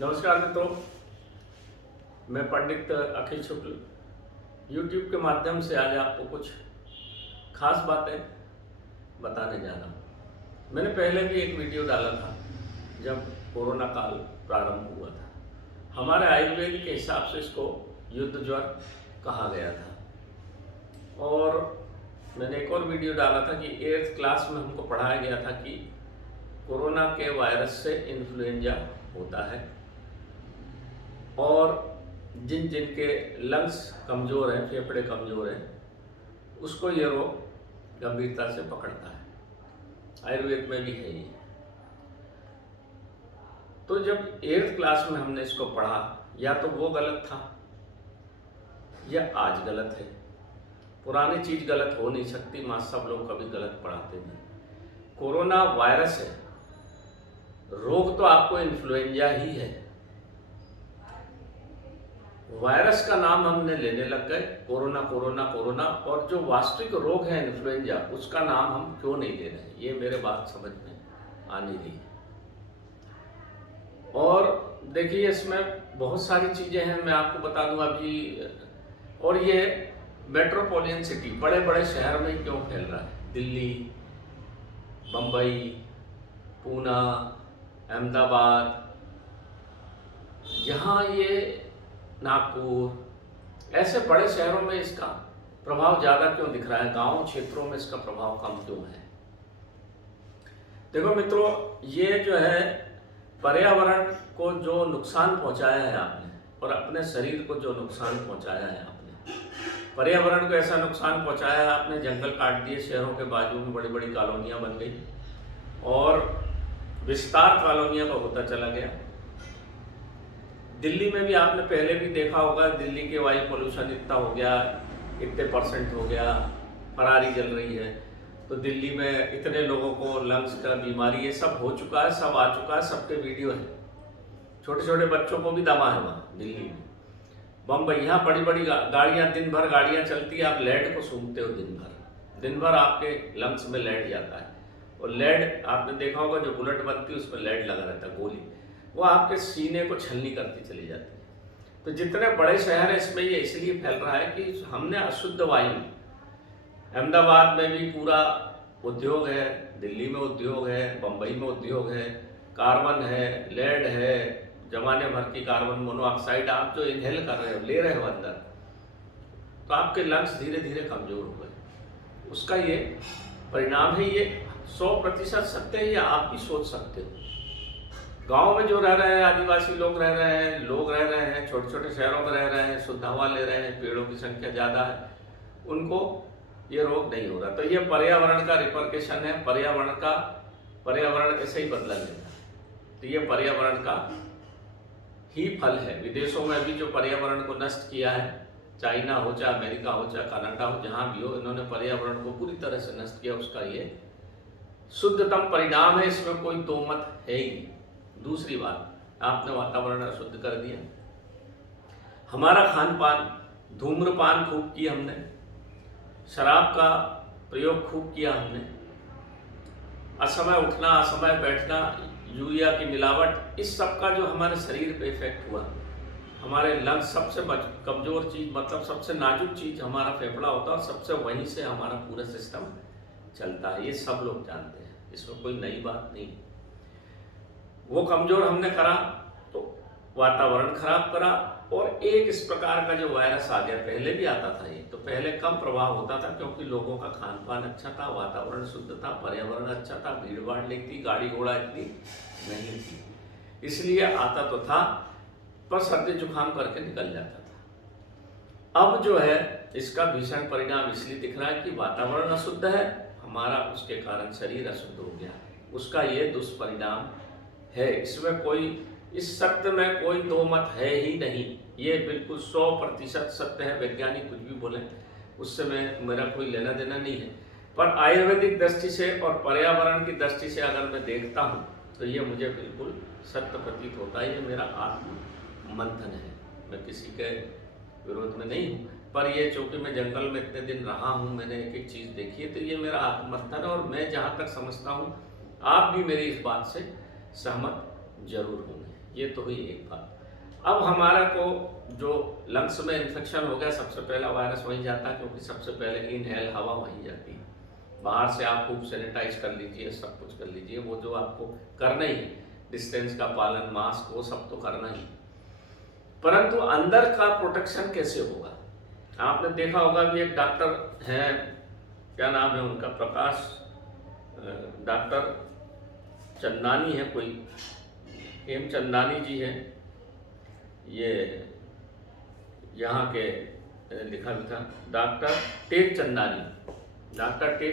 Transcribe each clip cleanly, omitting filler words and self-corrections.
नमस्कार मित्रों, मैं पंडित अखिल शुक्ल YouTube के माध्यम से आज आपको कुछ खास बातें बताने जा रहा हूँ। मैंने पहले भी एक वीडियो डाला था जब कोरोना काल प्रारंभ हुआ था। हमारे आयुर्वेद के हिसाब से इसको युद्ध ज्वर कहा गया था। और मैंने एक और वीडियो डाला था कि 8th क्लास में हमको पढ़ाया गया था कि कोरोना के वायरस से इन्फ्लुएंजा होता है और जिनके लंग्स कमज़ोर हैं, फेफड़े कमज़ोर हैं, उसको ये रोग गंभीरता से पकड़ता है। आयुर्वेद में भी है ये। तो जब 8th क्लास में हमने इसको पढ़ा, या तो वो गलत था या आज गलत है। पुरानी चीज़ गलत हो नहीं सकती, माँ सब लोग कभी गलत पढ़ाते नहीं। कोरोना वायरस है, रोग तो आपको इन्फ्लुएंजा ही है। वायरस का नाम हमने लेने लग गए, कोरोना कोरोना कोरोना, और जो वास्तविक रोग है इन्फ्लुएंजा, उसका नाम हम क्यों नहीं ले रहे? ये मेरे बात समझ में आ नहीं रही है। और देखिए, इसमें बहुत सारी चीज़ें हैं, मैं आपको बता दूं अभी। और ये मेट्रोपॉलिटन सिटी, बड़े बड़े शहर में क्यों फैल रहा है? दिल्ली, बम्बई, पूना, अहमदाबाद, यहाँ ये नागपुर, ऐसे बड़े शहरों में इसका प्रभाव ज़्यादा क्यों दिख रहा है? गांव क्षेत्रों में इसका प्रभाव कम क्यों है? देखो मित्रों, ये जो है पर्यावरण को जो नुकसान पहुंचाया है आपने, और अपने शरीर को जो नुकसान पहुंचाया है आपने, पर्यावरण को ऐसा नुकसान पहुंचाया है आपने, जंगल काट दिए, शहरों के बाजू में बड़ी बड़ी कॉलोनियाँ बन गई और विस्तार कॉलोनियों का होता चला गया। दिल्ली में भी आपने पहले भी देखा होगा, दिल्ली के वायु पोल्यूशन इतना हो गया, इतने % हो गया, फरारी जल रही है, तो दिल्ली में इतने लोगों को लंग्स का बीमारी, ये सब हो चुका है, सब आ चुका है, सबके वीडियो है। छोटे छोटे बच्चों को भी दमा है वहाँ दिल्ली में। बम्बई, यहाँ बड़ी बड़ी गाड़ियाँ, दिन भर गाड़ियाँ चलती है, आप लेड को सूंघते हो दिन भर आपके लंग्स में लेड जाता है। और लेड आपने देखा होगा, जो बुलेट बनती है उसमें लेड लगा रहता है, गोली, वो आपके सीने को छलनी करती चली जाती है। तो जितने बड़े शहर हैं, इसमें ये इसलिए फैल रहा है कि हमने अशुद्ध वायु, अहमदाबाद में भी पूरा उद्योग है, दिल्ली में उद्योग है, बम्बई में उद्योग है, कार्बन है, लेड है, जमाने भर की कार्बन मोनोऑक्साइड आप जो इनहेल कर रहे हो, ले रहे हो अंदर, तो आपके लंग्स धीरे धीरे कमजोर हो गए। उसका ये परिणाम है। ये 100% सत्य है, या आप भी सोच सकते हो। गांव में जो रह रहे हैं, आदिवासी लोग रह रहे हैं, छोटे छोटे शहरों में रह रहे हैं, शुद्ध हवा ले रहे हैं, पेड़ों की संख्या ज़्यादा है, उनको ये रोग नहीं हो रहा। तो ये पर्यावरण का रिपरकेशन है, पर्यावरण ऐसे ही बदला लेता है। तो ये पर्यावरण का ही फल है। विदेशों में भी जो पर्यावरण को नष्ट किया है, चाइना हो, चाहे अमेरिका हो, चाहे कनाडा हो, जहाँ भी हो, इन्होंने पर्यावरण को पूरी तरह से नष्ट किया, उसका ये शुद्धतम परिणाम है, इसमें कोई दो मत है ही। दूसरी बात, आपने वातावरण अशुद्ध कर दिया। हमारा खान पान, धूम्रपान खूब किया हमने, शराब का प्रयोग खूब किया हमने, असमय उठना, असमय बैठना, यूरिया की मिलावट, इस सब का जो हमारे शरीर पे इफेक्ट हुआ। हमारे लंग्स, सबसे कमजोर चीज, मतलब सबसे नाजुक चीज हमारा फेफड़ा होता है, और सबसे वहीं से हमारा पूरा सिस्टम चलता है। ये सब लोग जानते हैं, इसमें कोई नई बात नहीं। वो कमजोर हमने करा तो वातावरण खराब करा, और एक इस प्रकार का जो वायरस आ गया, पहले भी आता था ये, तो पहले कम प्रभाव होता था क्योंकि लोगों का खान पान अच्छा था, वातावरण शुद्ध था, पर्यावरण अच्छा था, भीड़ भाड़ नहीं थी, गाड़ी घोड़ा इतनी नहीं थी, इसलिए आता तो था, पर सर्दी जुकाम करके निकल जाता था। अब जो है इसका भीषण परिणाम इसलिए दिख रहा है कि वातावरण अशुद्ध है हमारा, उसके कारण शरीर अशुद्ध हो गया, उसका ये दुष्परिणाम है। इसमें कोई, इस सत्य में कोई दो मत है ही नहीं। ये बिल्कुल 100% सत्य है। वैज्ञानिक कुछ भी बोले, उससे मेरा कोई लेना देना नहीं है। पर आयुर्वेदिक दृष्टि से और पर्यावरण की दृष्टि से अगर मैं देखता हूँ, तो ये मुझे बिल्कुल सत्य प्रतीत होता है। ये मेरा आत्म मंथन है, मैं किसी के विरोध में नहीं हूँ, पर ये चूँकि मैं जंगल में इतने दिन रहा हूँ, मैंने एक एक चीज़ देखी है, तो ये मेरा आत्म मंथन है। और मैं जहाँ तक समझता हूँ, आप भी मेरी इस बात से सहमत जरूर होंगे। ये तो हुई एक बात। अब हमारा को जो लंग्स में इन्फेक्शन हो गया, सबसे पहला वायरस वहीं जाता है, क्योंकि सबसे पहले इनहेल हवा वहीं जाती है। बाहर से आप खूब सैनिटाइज कर लीजिए, सब कुछ कर लीजिए, वो जो आपको करना ही, डिस्टेंस का पालन, मास्क, वो सब तो करना ही, परंतु अंदर का प्रोटेक्शन कैसे होगा? आपने देखा होगा कि एक डॉक्टर हैं, क्या नाम है उनका, प्रकाश डॉक्टर चंदानी है कोई, एम चंदानी जी हैं, ये यहाँ के लिखा भी था, डॉक्टर टेक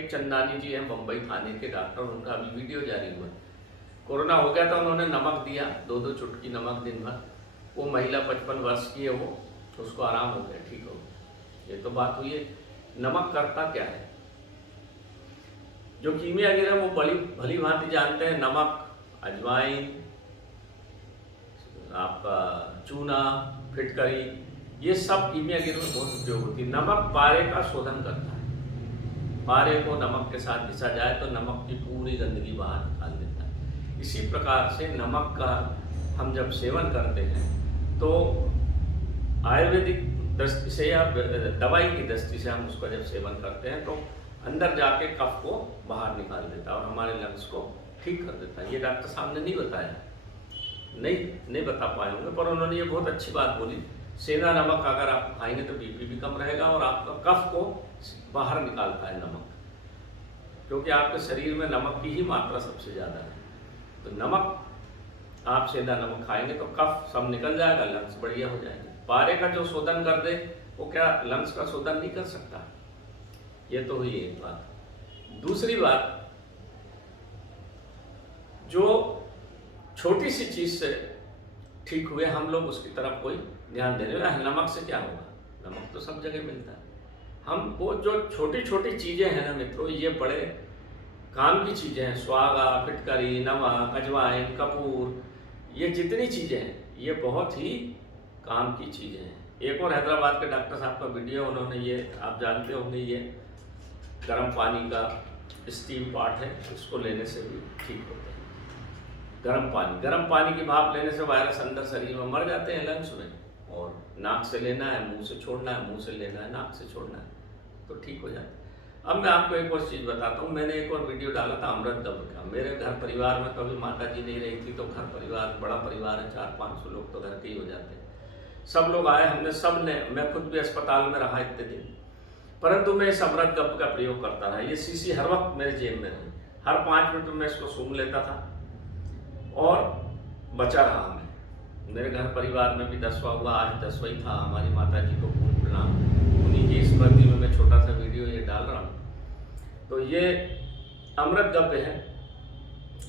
चंदानी जी हैं, मुंबई थाने के डॉक्टर। उनका अभी वीडियो जारी हुआ। कोरोना हो गया था, उन्होंने नमक दिया, 2-2 चुटकी नमक दिन भर। वो महिला 55 वर्ष की है, वो उसको आराम हो गया, ठीक हो गया। ये तो बात हुई है। नमक करता क्या है? जो कीमियागिर है वो बड़ी भली भांति जानते हैं। नमक, अजवाइन, आपका चूना, फिटकरी, ये सब कीमियागिर में बहुत उपयोग होती है। नमक पारे का शोधन करता है। पारे को नमक के साथ घिसा जाए तो नमक की पूरी गंदगी बाहर निकाल देता है। इसी प्रकार से नमक का हम जब सेवन करते हैं तो आयुर्वेदिक दृष्टि से या दवाई की दृष्टि से हम उसका जब सेवन करते हैं तो अंदर जाके कफ को बाहर निकाल देता है और हमारे लंग्स को ठीक कर देता है। ये डॉक्टर साहब ने नहीं बताया, नहीं बता पाए होंगे, पर उन्होंने ये बहुत अच्छी बात बोली। सेंधा नमक अगर आप खाएंगे तो बीपी भी कम रहेगा और आपका कफ को बाहर निकालता है नमक, क्योंकि आपके शरीर में नमक की ही मात्रा सबसे ज़्यादा है। तो नमक, आप सेंधा नमक खाएंगे तो कफ सब निकल जाएगा, लंग्स बढ़िया हो जाएंगे। पारे का जो शोधन कर दे वो क्या लंग्स का शोधन नहीं कर सकता? ये तो हुई एक बात। दूसरी बात, जो छोटी सी चीज से ठीक हुए हम लोग उसकी तरफ कोई ध्यान दे रहे हैं। नमक से क्या होगा? नमक तो सब जगह मिलता है। हम वो जो छोटी छोटी चीजें हैं ना मित्रों, ये बड़े काम की चीजें हैं। स्वागा, फिटकरी, नमक, अजवाइन, कपूर, ये जितनी चीजें हैं ये बहुत ही काम की चीजें हैं। एक और हैदराबाद के डॉक्टर साहब का वीडियो, उन्होंने ये, आप जानते होंगे, ये गर्म पानी का स्टीम पार्ट है, इसको लेने से भी ठीक होता है। गर्म पानी की भाप लेने से वायरस अंदर शरीर में मर जाते हैं लंग्स में, और नाक से लेना है, मुंह से छोड़ना है, मुंह से लेना है, नाक से छोड़ना है, तो ठीक हो जाता है। अब मैं आपको एक और चीज़ बताता हूँ। मैंने एक और वीडियो डाला था अमृत गब का। मेरे घर परिवार में कभी माता जी नहीं रही थी, तो घर परिवार बड़ा परिवार है, 400-500 लोग तो घर के ही हो जाते हैं। सब लोग आए, मैं खुद भी अस्पताल में रहा इतने दिन, परंतु मैं इस अमृत गब का प्रयोग करता रहा। ये शीशी हर वक्त मेरे जेब में रही, हर 5 मिनट में मैं इसको सूंघ लेता था और बचा रहा मैं। मेरे घर परिवार में भी 10वां हुआ, आज 10वां ही था। हमारी माता जी को खून प्रणाम, उन्हीं की स्मृति में मैं छोटा सा वीडियो ये डाल रहा हूँ। तो ये अमृत गब है,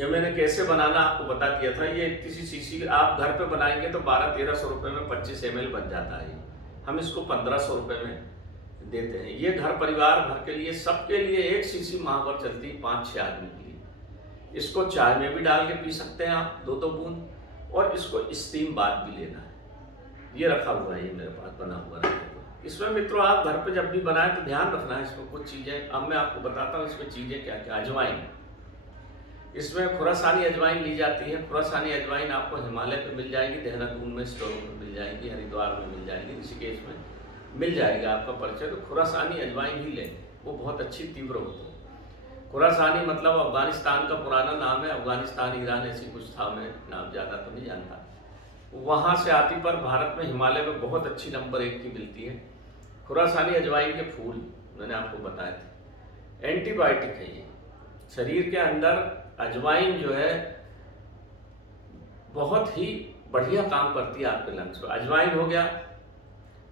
ये मैंने कैसे बनाना आपको बता दिया था। ये किसी शीशी आप घर पे बनाएंगे तो 1200-1300 रुपये में 25 ml बन जाता है। हम इसको 1500 रुपये में देते हैं। ये घर परिवार भर के लिए, सबके लिए एक शीशी महावर चलती है, 5-6 आदमी के लिए। इसको चाय में भी डाल के पी सकते हैं आप, 2-2 बूंद, और इसको स्टीम बाथ भी लेना है। ये रखा हुआ है, ये मेरे पास बना हुआ है। इसमें मित्रों आप घर पे जब भी बनाएं तो ध्यान रखना है इसमें कुछ चीज़ें। अब मैं आपको बताता हूँ इसमें चीज़ें क्या क्या। अजवाइन, इसमें खुरासानी अजवाइन ली जाती है। खुरासानी अजवाइन आपको हिमालय पे मिल जाएगी, देहरादून में स्टोर में मिल जाएगी, हरिद्वार में मिल जाएगी, ऋषिकेश में मिल जाएगा आपका परिचय। तो खुरासानी अजवाइन ही लें, वो बहुत अच्छी तीव्र होती है। खुरासानी मतलब अफगानिस्तान का पुराना नाम है, अफगानिस्तान, ईरान, ऐसी कुछ था, मैं नाम ज़्यादा तो नहीं जानता। वहाँ से आती, पर भारत में हिमालय में बहुत अच्छी नंबर 1 की मिलती है। खुरासानी अजवाइन के फूल मैंने आपको बताए थे, एंटीबायोटिक है ये। शरीर के अंदर अजवाइन जो है बहुत ही बढ़िया काम करती है आपके लंग्स पर। अजवाइन हो गया,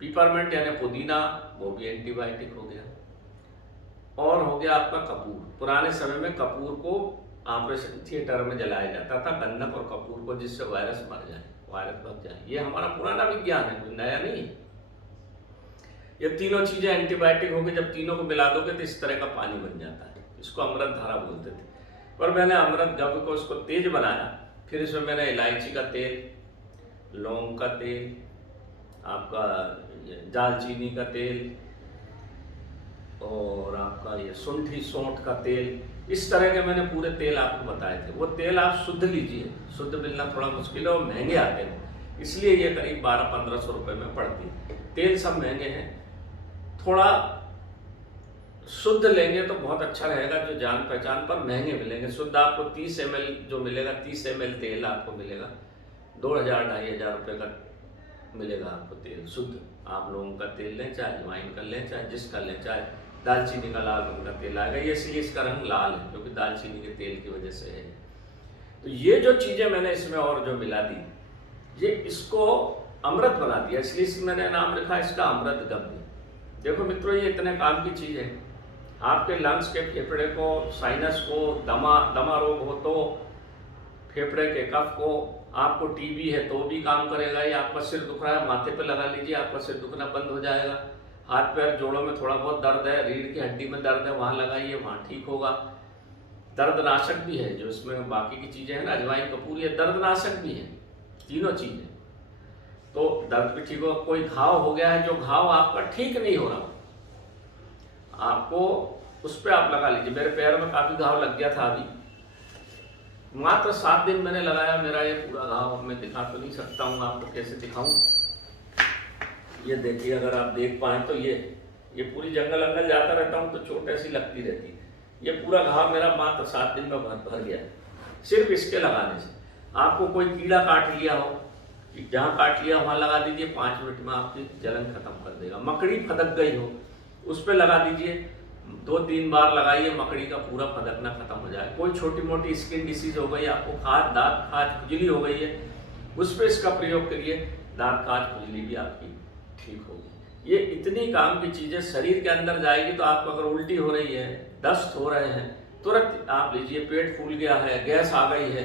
पीपरमेंट यानी पुदीना, वो भी एंटीबायोटिक हो गया, और हो गया आपका कपूर। पुराने समय में कपूर को ऑपरेशन थिएटर में जलाया जाता था, गंधक और कपूर को, जिससे वायरस मर जाए, वायरस भग जाए। ये हमारा पुराना विज्ञान है, नया नहीं है। ये तीनों चीजें एंटीबायोटिक हो गई, जब तीनों को मिला दोगे तो इस तरह का पानी बन जाता है। इसको अमृत धारा बोलते थे। पर मैंने अमृत गब को इसको तेज बनाया, फिर इसमें मैंने इलायची का तेल, लौंग का तेल, आपका दालचीनी का तेल, और आपका ये शुंठी सौंठ का तेल, इस तरह के मैंने पूरे तेल आपको बताए थे। वो तेल आप शुद्ध लीजिए, शुद्ध मिलना थोड़ा मुश्किल है और महंगे आते हैं, इसलिए ये करीब 1200-1500 रुपये में पड़ती है। तेल सब महंगे हैं, थोड़ा शुद्ध लेंगे तो बहुत अच्छा रहेगा, जो जान पहचान पर महंगे मिलेंगे। शुद्ध आपको 30 ml जो मिलेगा, 30 ml तेल आपको मिलेगा 2000-2500 रुपये का मिलेगा आपको तेल शुद्ध। आप लोगों का तेल लें, चाहे अजवाइन का लें, चाहे जिसका लें, चाहे दालचीनी का लाल रंग का तेल आएगा, ये इसलिए इसका रंग लाल है क्योंकि दालचीनी के तेल की वजह से है। तो ये जो चीज़ें मैंने इसमें और जो मिला दी, ये इसको अमृत बना दिया, इसलिए इसमें मैंने नाम लिखा इसका अमृत गंध। देखो मित्रों, ये इतने काम की चीज़ है। आपके लंग्स के, फेफड़े को, साइनस को, दमा रोग हो तो फेफड़े के कफ को, आपको टीबी है तो भी काम करेगा। ये आपका सिर दुख रहा है, माथे पे लगा लीजिए, आपका सिर दुखना बंद हो जाएगा। हाथ पैर जोड़ों में थोड़ा बहुत दर्द है, रीढ़ की हड्डी में दर्द है, वहाँ लगाइए, वहाँ ठीक होगा। दर्दनाशक भी है, जो इसमें बाकी की चीज़ें हैं ना, अजवाइन कपूर, ये दर्दनाशक भी है, तीनों चीज़ें। तो दर्द भी ठीक होगा। कोई घाव हो गया है, जो घाव आपका ठीक नहीं हो रहा, आपको उस पर आप लगा लीजिए। मेरे पैर में काफ़ी घाव लग गया था, अभी मात्र 7 दिन मैंने लगाया, मेरा ये पूरा घाव मैं दिखा तो नहीं सकता हूँ आपको, कैसे दिखाऊं। ये देखिए, अगर आप देख पाएँ तो ये पूरी जंगल अंगल जाता रहता हूँ तो चोट ऐसी लगती रहती है। ये पूरा घाव मेरा मात्र 7 दिन में भर गया, सिर्फ इसके लगाने से। आपको कोई कीड़ा काट लिया हो, जहाँ काट लिया वहाँ लगा दीजिए, 5 मिनट में आपकी जलन खत्म कर देगा। मकड़ी फदक गई हो, उस पर लगा दीजिए, 2-3 बार लगाइए, मकड़ी का पूरा फदकना खत्म हो जाए। कोई छोटी मोटी स्किन डिसीज हो गई, आपको खाज, दांत खाज, खुजली हो गई है, उस पर इसका प्रयोग करिए, दांत खाज खुजली भी आपकी ठीक होगी। ये इतनी काम की चीज़ें शरीर के अंदर जाएगी। तो आपको अगर उल्टी हो रही है, दस्त हो रहे हैं, तुरंत आप लीजिए। पेट फूल गया है, गैस आ गई है,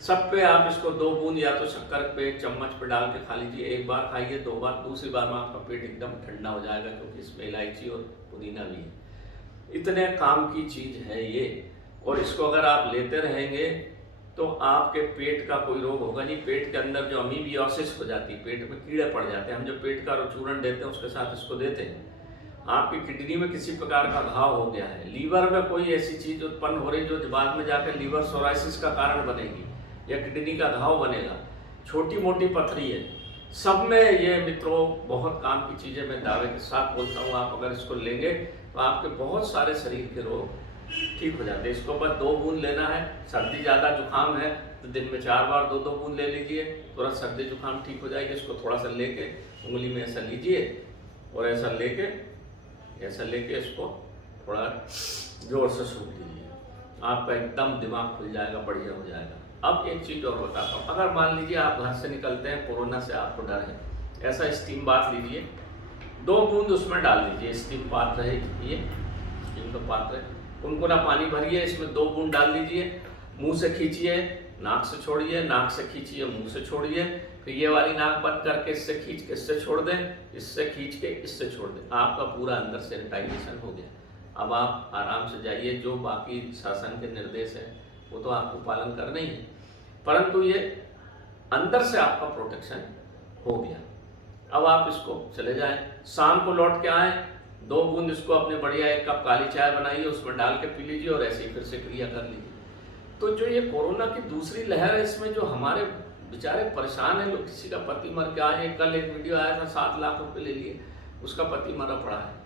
सब पे आप इसको 2 बूंद या तो शक्कर पे, चम्मच पे डाल के खा लीजिए। 1 बार खाइए, 2 बार, दूसरी बार में आपका पेट एकदम ठंडा हो जाएगा, क्योंकि इसमें इलायची और पुदीना भी है। इतने काम की चीज़ है ये, और इसको अगर आप लेते रहेंगे तो आपके पेट का कोई रोग होगा नहीं। पेट के अंदर जो अमीबियोसिस हो जाती है, पेट में कीड़े पड़ जाते हैं, हम जो पेट का चूर्ण देते हैं उसके साथ इसको देते हैं। आपकी किडनी में किसी प्रकार का घाव हो गया है, लीवर में कोई ऐसी चीज़ उत्पन्न हो रही जो बाद में जाकर लीवर सोराइसिस का कारण बनेगी या किडनी का घाव बनेगा, छोटी मोटी पथरी है, सब में ये मित्रों बहुत काम की चीज़ें मैं दावे के साथ बोलता हूँ। आप अगर इसको लेंगे तो आपके बहुत सारे शरीर के रोग ठीक हो जाते हैं। इसको बस 2 बूंद लेना है। सर्दी ज़्यादा जुकाम है तो दिन में 4 बार 2-2 बूंद ले लीजिए, तुरंत सर्दी जुकाम ठीक हो जाएगी। इसको थोड़ा सा लेके उंगली में ऐसा लीजिए और ऐसा लेके इसको थोड़ा जोर से सूख लीजिए, आपका एकदम दिमाग खुल जाएगा, बढ़िया हो जाएगा। अब एक चीज़ और बताता हूँ, अगर मान लीजिए आप घर से निकलते हैं, कोरोना से आपको डर है, ऐसा स्टीम बाथ लीजिए, 2 बूंद उसमें डाल दीजिए। स्टीम पात्र है ये, स्टीम का पात्र है, गुनगुना पानी भरिए, इसमें 2 बूंद डाल दीजिए, मुंह से खींचिए, नाक से छोड़िए, नाक से खींचिए, मुंह से छोड़िए, फिर ये वाली नाक बंद करके इससे खींच के इससे छोड़ दें, इससे खींच के इससे छोड़ दें। आपका पूरा अंदर सैनिटाइजेशन हो गया। अब आप आराम से जाइए। जो बाकी शासन के निर्देश हैं वो तो आपको पालन करना ही है, परंतु ये अंदर से आपका प्रोटेक्शन हो गया। अब आप इसको चले जाएं, शाम को लौट के आएँ, 2 बूंद इसको अपने बढ़िया 1 कप काली चाय बनाइए, उसमें डाल के पी लीजिए और ऐसे ही फिर से क्रिया कर लीजिए। तो जो ये कोरोना की दूसरी लहर है, इसमें जो हमारे बेचारे परेशान हैं लोग, किसी का पति मर के आए, कल एक वीडियो आया था 7 लाख रुपए ले लिए, उसका पति मरा पड़ा है।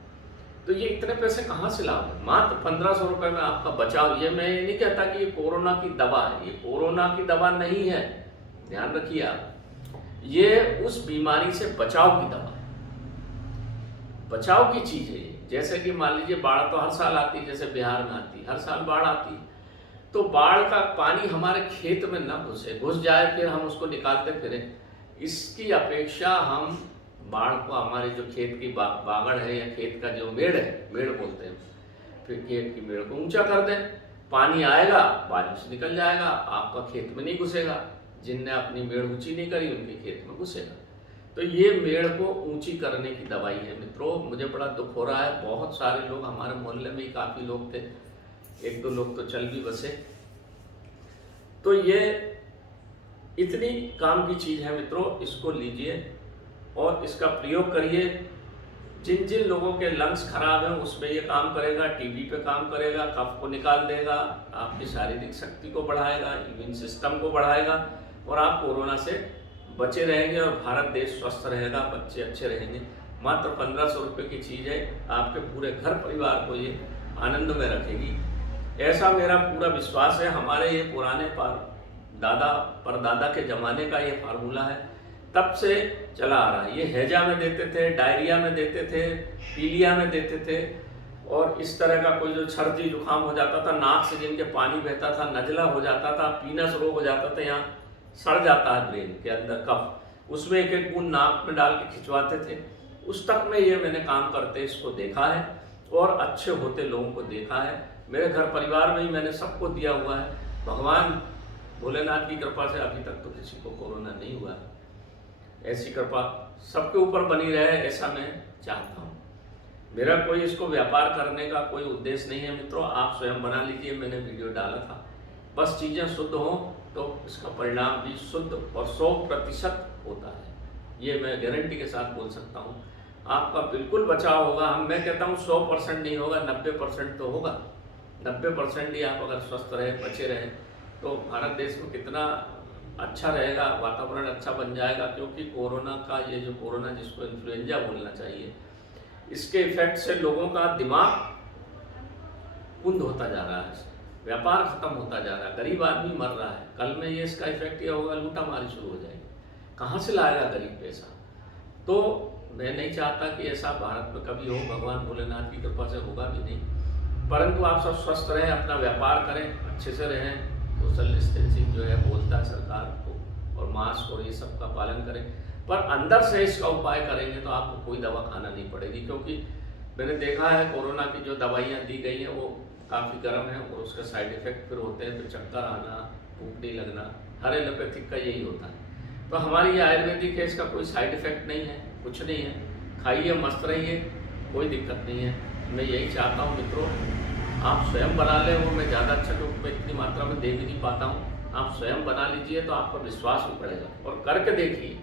तो ये इतने पैसे कहाँ से लाओगे? मात्र 1500 रुपये में आपका बचाव। ये मैं ये नहीं कहता कि ये कोरोना की दवा है, ये कोरोना की दवा नहीं है, ध्यान रखिए आप। ये उस बीमारी से बचाव की दवा है, बचाव की चीज़ है। जैसे कि मान लीजिए बाढ़ तो हर साल आती है, जैसे बिहार में आती है, हर साल बाढ़ आती है, तो बाढ़ का पानी हमारे खेत में न घुस जाए, फिर हम उसको निकालते फिरें। इसकी अपेक्षा हम बाढ़ को, हमारे जो खेत की बागड़ है या खेत का जो मेड़ है, मेड़ बोलते हैं, फिर खेत की मेड़ को ऊंचा कर दें, पानी आएगा, बारिश से निकल जाएगा, आपका खेत में नहीं घुसेगा। जिनने अपनी मेड़ ऊंची नहीं करी उनके खेत में घुसेगा। तो ये मेड़ को ऊंची करने की दवाई है मित्रों। मुझे बड़ा दुख हो रहा है, बहुत सारे लोग, हमारे मोहल्ले में ही काफ़ी लोग थे, 1-2 लोग तो चल भी बसे। तो ये इतनी काम की चीज़ है मित्रों, इसको लीजिए और इसका प्रयोग करिए। जिन जिन लोगों के लंग्स खराब हैं उसमें ये काम करेगा, टीबी पे काम करेगा, कफ को निकाल देगा, आपकी शारीरिक शक्ति को बढ़ाएगा, इम्यून सिस्टम को बढ़ाएगा और आप कोरोना से बचे रहेंगे और भारत देश स्वस्थ रहेगा, बच्चे अच्छे रहेंगे। मात्र 1500 रुपये की चीज़ है, आपके पूरे घर परिवार को ये आनंद में रखेगी, ऐसा मेरा पूरा विश्वास है। हमारे ये पुराने दादा परदादा के ज़माने का ये फार्मूला है, तब से चला आ रहा है। ये हैजा में देते थे, डायरिया में देते थे, पीलिया में देते थे, और इस तरह का कोई जो सर्दी जुकाम हो जाता था, नाक से जिनके पानी बहता था, नजला हो जाता था, पीनस रोग हो जाता था, यहाँ सड़ जाता है ब्रेन के अंदर कफ, उसमें एक एक बूंद नाक में डाल के खिंचवाते थे। उस तक में ये मैंने काम करते इसको देखा है और अच्छे होते लोगों को देखा है। मेरे घर परिवार में ही मैंने सबको दिया हुआ है। भगवान भोलेनाथ की कृपा से अभी तक तो किसी को कोरोना नहीं हुआ है। ऐसी कृपा सबके ऊपर बनी रहे, ऐसा मैं चाहता हूँ। मेरा कोई इसको व्यापार करने का कोई उद्देश्य नहीं है मित्रों, आप स्वयं बना लीजिए। मैंने वीडियो डाला था, बस चीज़ें शुद्ध हों तो इसका परिणाम भी शुद्ध और 100% होता है, ये मैं गारंटी के साथ बोल सकता हूँ। आपका बिल्कुल बचाव होगा। मैं कहता हूँ 100% नहीं होगा, 90% तो होगा। 90% ही आप अगर स्वस्थ रहे, बचे रहे, तो भारत देश में कितना अच्छा रहेगा, वातावरण अच्छा बन जाएगा। क्योंकि कोरोना का ये जो कोरोना जिसको इन्फ्लुएंजा बोलना चाहिए, इसके इफेक्ट से लोगों का दिमाग कुंद होता जा रहा है, व्यापार खत्म होता जा रहा है, गरीब आदमी मर रहा है। कल में ये इसका इफेक्ट ये होगा, लूटामारी शुरू हो जाएगी, कहाँ से लाएगा गरीब पैसा। तो मैं नहीं चाहता कि ऐसा भारत में कभी हो, भगवान भोलेनाथ की कृपा से होगा भी नहीं। परंतु आप सब स्वस्थ रहें, अपना व्यापार करें, अच्छे से रहें, सोशल डिस्टेंसिंग जो है बोलता है सरकार को, और मास्क और ये सब का पालन करें। पर अंदर से इसका उपाय करेंगे तो आपको कोई दवा खाना नहीं पड़ेगी। क्योंकि मैंने देखा है कोरोना की जो दवाइयाँ दी गई हैं वो काफ़ी गर्म है और उसका साइड इफ़ेक्ट फिर होते हैं, फिर चक्कर आना, भूख नहीं लगना। हर एलोपैथिक का यही होता है। तो हमारी ये आयुर्वेदिक है, इसका कोई साइड इफ़ेक्ट नहीं है, कुछ नहीं है, खाइए, मस्त रहिए, कोई दिक्कत नहीं है। मैं यही चाहता हूँ मित्रों, आप स्वयं बना लें। वो मैं ज़्यादा अच्छा, क्योंकि मैं इतनी मात्रा में दे भी नहीं पाता हूँ। आप स्वयं बना लीजिए तो आपका विश्वास भी बढ़ेगा, और करके देखिए।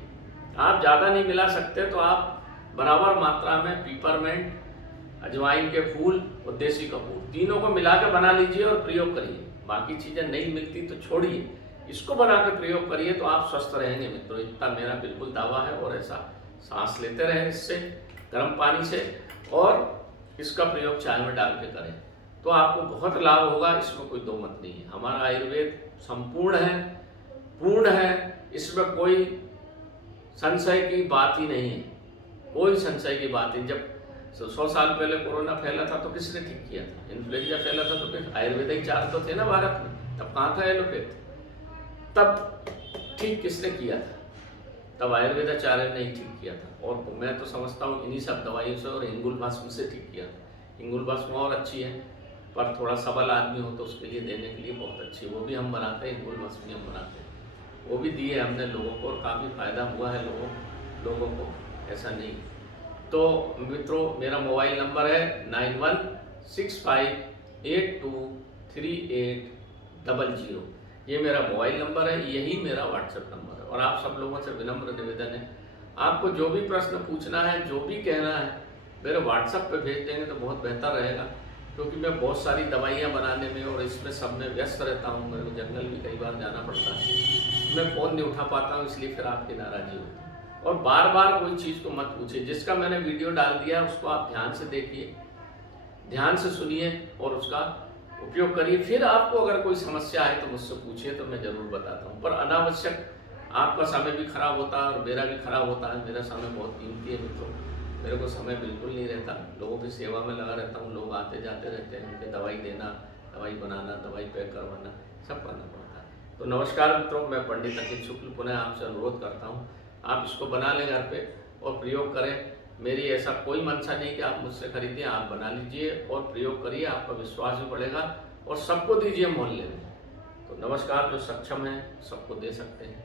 आप ज़्यादा नहीं मिला सकते तो आप बराबर मात्रा में पीपरमेंट, अजवाइन के फूल और देसी कपूर तीनों को मिला के बना लीजिए और प्रयोग करिए। बाकी चीज़ें नहीं मिलती तो छोड़िए, इसको बना के प्रयोग करिए तो आप स्वस्थ रहेंगे मित्रों, इतना मेरा बिल्कुल दावा है। और ऐसा सांस लेते रहें इससे, गर्म पानी से, और इसका प्रयोग चाय में डाल के करें तो आपको बहुत लाभ होगा, इसमें कोई दो मत नहीं है। हमारा आयुर्वेद संपूर्ण है, पूर्ण है, इसमें कोई संशय की बात ही नहीं है, कोई संशय की बात नहीं। जब 100 साल पहले कोरोना फैला था तो किसने ठीक किया था? इन्फ्लुएंजा फैला था तो फिर आयुर्वेदिक चार तो थे ना भारत में, तब कहाँ था एलोपैथ? तब ठीक किसने किया था? तब आयुर्वेदाचार्य ने ही ठीक किया था। और मैं तो समझता हूँ इन्हीं सब दवाइयों से और हिंगुल भस्म से ठीक किया था। हिंगुल भस्म और अच्छी है, पर थोड़ा सबल आदमी हो तो उसके लिए देने के लिए बहुत अच्छी, वो भी हम बनाते हैं, हिंगुल भस्म भी हम बनाते हैं, वो भी दिए हमने लोगों को और काफ़ी फायदा हुआ है लोगों को, ऐसा नहीं। तो मित्रों, मेरा मोबाइल नंबर है 9165823800। ये मेरा मोबाइल नंबर है, यही मेरा व्हाट्सएप नंबर है। और आप सब लोगों से विनम्र निवेदन है, आपको जो भी प्रश्न पूछना है, जो भी कहना है, मेरे व्हाट्सएप पे भेज देंगे तो बहुत बेहतर रहेगा। क्योंकि मैं बहुत सारी दवाइयाँ बनाने में और इसमें सब में व्यस्त रहता हूँ, मेरे को जंगल भी कई बार जाना पड़ता है, मैं फ़ोन नहीं उठा पाता हूँ, इसलिए फिर आपकी नाराज़ी होती है। और बार बार कोई चीज़ को मत पूछिए, जिसका मैंने वीडियो डाल दिया उसको आप ध्यान से देखिए, ध्यान से सुनिए और उसका उपयोग करिए। फिर आपको अगर कोई समस्या है तो मुझसे पूछिए, तो मैं ज़रूर बताता हूँ। पर अनावश्यक आपका समय भी खराब होता है और मेरा भी खराब होता है। मेरा समय बहुत कीमती है मित्रों, मेरे को समय बिल्कुल नहीं रहता, लोगों की सेवा में लगा रहता हूँ। लोग आते जाते रहते हैं, उनके दवाई देना, दवाई बनाना, दवाई पैक करवाना, सब करना पड़ता है। तो नमस्कार मित्रों, मैं पंडित अंकित शुक्ल पुनः आपसे अनुरोध करता हूँ, आप इसको बना लें घर पे और प्रयोग करें। मेरी ऐसा कोई मंशा नहीं कि आप मुझसे खरीदें, आप बना लीजिए और प्रयोग करिए, आपका विश्वास भी बढ़ेगा और सबको दीजिए मोहल्ले में। तो नमस्कार, जो सक्षम है सबको दे सकते हैं।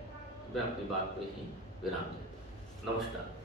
मैं अपनी बात को यहीं विराम देता हूँ। नमस्कार।